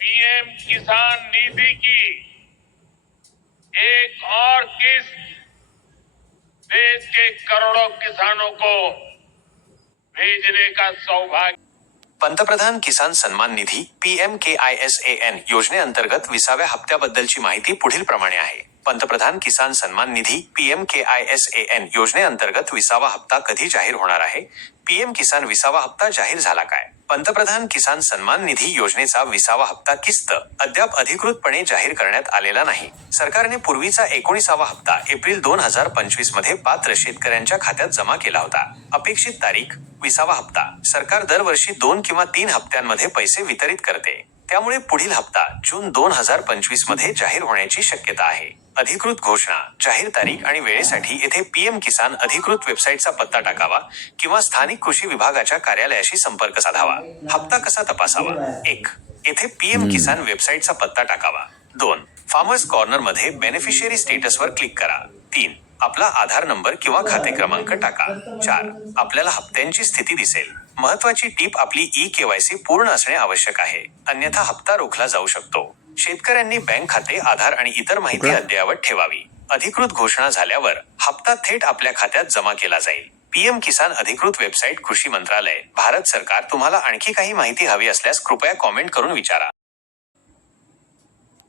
PM किसान निधि की एक और किस्त देश के करोड़ों किसानों को भेजने का सौभाग्य। पंतप्रधान Kisan Samman Nidhi P M K I S A N योजनेअंतर्गत विसाव्या हप्त्याबद्दलची माहिती पुढील प्रमाणे आहे. पंतप्रधान Kisan Samman Nidhi PM K I S A N योजनेअंतर्गत विसावा हप्ता कधी जाहीर होणार आहे? पीएम किसान विसावा हप्ता जाहीर झाला काय? पंतप्रधान किसान सन्मान निधी योजनेचा विसावा हप्ता किस्त अद्याप अधिकृतपणे जाहीर करण्यात आलेला नाही. सरकारने पूर्वीचा एकोणीसावा हप्ता एप्रिल दोन हजार पंचवीसमध्ये पात्र शेतकऱ्यांच्या खात्यात जमा केला होता. अपेक्षित तारीख विसावा हप्ता. सरकार दरवर्षी दोन किंवा तीन हप्त्यांमध्ये पैसे वितरित करते. त्यामुळे पुढील हप्ता जून दोन हजार पंचवीसमध्ये जाहीर होण्याची शक्यता आहे. अधिकृत घोषणा जाहीर तारीख आणि वेळेसाठी येथे पीएम किसान अधिकृत वेबसाईटचा पत्ता टाकावा किंवा स्थानिक कृषी विभागाच्या कार्यालयाशी संपर्क साधावा. हप्ता कसा तपासावा? एक येथे पीएम किसान वेबसाईटचा पत्ता टाकावा. दोन फार्मर्स कॉर्नरमध्ये बेनिफिशियरी स्टेटसवर क्लिक करा. तीन आपला आधार नंबर किंवा खाते क्रमांक टाका. चार आपल्याला हप्त्यांची स्थिती दिसेल. महत्वाची टीप आपली ई केवायसी पूर्ण असणे आवश्यक आहे. अन्यथा हप्ता रोखला जाऊ शकतो. शेतकऱ्यांनी बँक खाते आधार आणि इतर माहिती अद्ययावत ठेवावी. अधिकृत घोषणा झाल्यावर हप्ता थेट आपल्या खात्यात जमा केला जाईल. पीएम किसान अधिकृत वेबसाईट कृषी मंत्रालय भारत सरकार तुम्हाला आणखी काही माहिती हवी असल्यास कृपया कॉमेंट करून विचारा.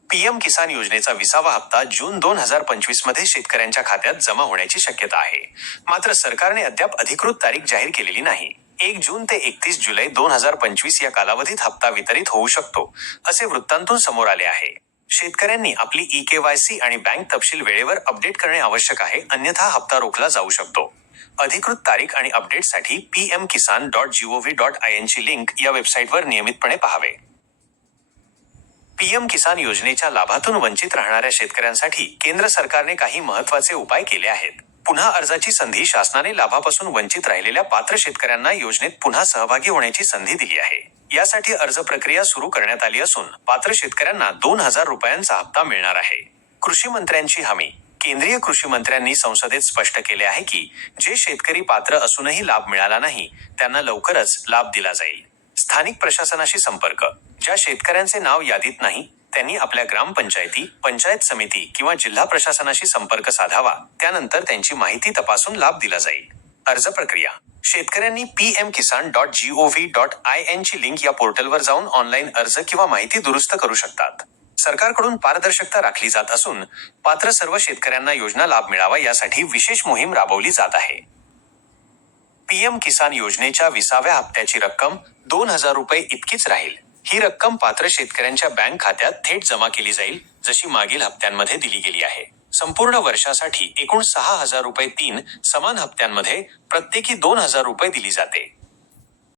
पीएम किसान योजनेचा विसावा हप्ता जून दोन हजार पंचवीसमध्ये शेतकऱ्यांच्या खात्यात जमा होण्याची शक्यता आहे. मात्र सरकारने अद्याप अधिकृत तारीख जाहीर केलेली नाही. एक जून ते एकतीस जुलै दोन हजार पंचवीस या कालावधीत हप्ता वितरित होऊ शकतो असे वृत्तांतून समोर आले आहे. शेतकऱ्यांनी आपली ई केवायसी आणि बँक तपशील वेळेवर अपडेट करणे आवश्यक आहे अन्यथा हप्ता रोखला जाऊ शकतो. अधिकृत तारीख आणि अपडेटसाठी P M Kisan dot G O V dot I N ची लिंक या वेबसाईटवर नियमितपणे पाहावे. पीएम किसान योजनेच्या लाभातून वंचित राहणाऱ्या शेतकऱ्यांसाठी केंद्र सरकारने काही महत्त्वाचे उपाय केले आहेत. पुन्हा अर्जाची संधी शासनाने लाभापासून वंचित राहिलेल्या पात्र शेतकऱ्यांना योजनेत पुन्हा सहभागी होण्याची संधी दिली आहे. यासाठी अर्ज प्रक्रिया सुरू करण्यात आली असून पात्र शेतकऱ्यांना दोन हजार रुपयांचा हप्ता मिळणार आहे. कृषी मंत्र्यांची हमी. केंद्रीय कृषी मंत्र्यांनी संसदेत स्पष्ट केले आहे की जे शेतकरी पात्र असूनही लाभ मिळाला नाही त्यांना लवकरच लाभ दिला जाईल. स्थानिक प्रशासनाशी संपर्क. ज्या शेतकऱ्यांचे नाव यादीत नाही त्यांनी आपल्या ग्रामपंचायती पंचायत समिती किंवा जिल्हा प्रशासनाशी संपर्क साधावा. त्यानंतर त्यांची माहिती तपासून लाभ दिला जाईल. अर्ज प्रक्रिया. शेतकऱ्यांनी PM Kisan dot G O V dot I N ची लिंक या पोर्टलवर जाऊन ऑनलाईन अर्ज किंवा माहिती दुरुस्त करू शकतात. सरकारकडून पारदर्शकता राखली जात असून पात्र सर्व शेतकऱ्यांना योजना लाभ मिळावा यासाठी विशेष मोहीम राबवली जात आहे. पीएम किसान योजनेच्या विसाव्या हप्त्याची रक्कम दोन हजार रुपये इतकीच राहील. ही रक्कम पात्र शेतकऱ्यांच्या बँक खात्यात थेट जमा केली जाईल जशी मागील हप्त्यांमध्ये दिली गेली आहे. संपूर्ण वर्षासाठी एकूण सहा हजार रुपये तीन समान हप्त्यांमध्ये प्रत्येकी दोन हजार रुपये दिली जाते.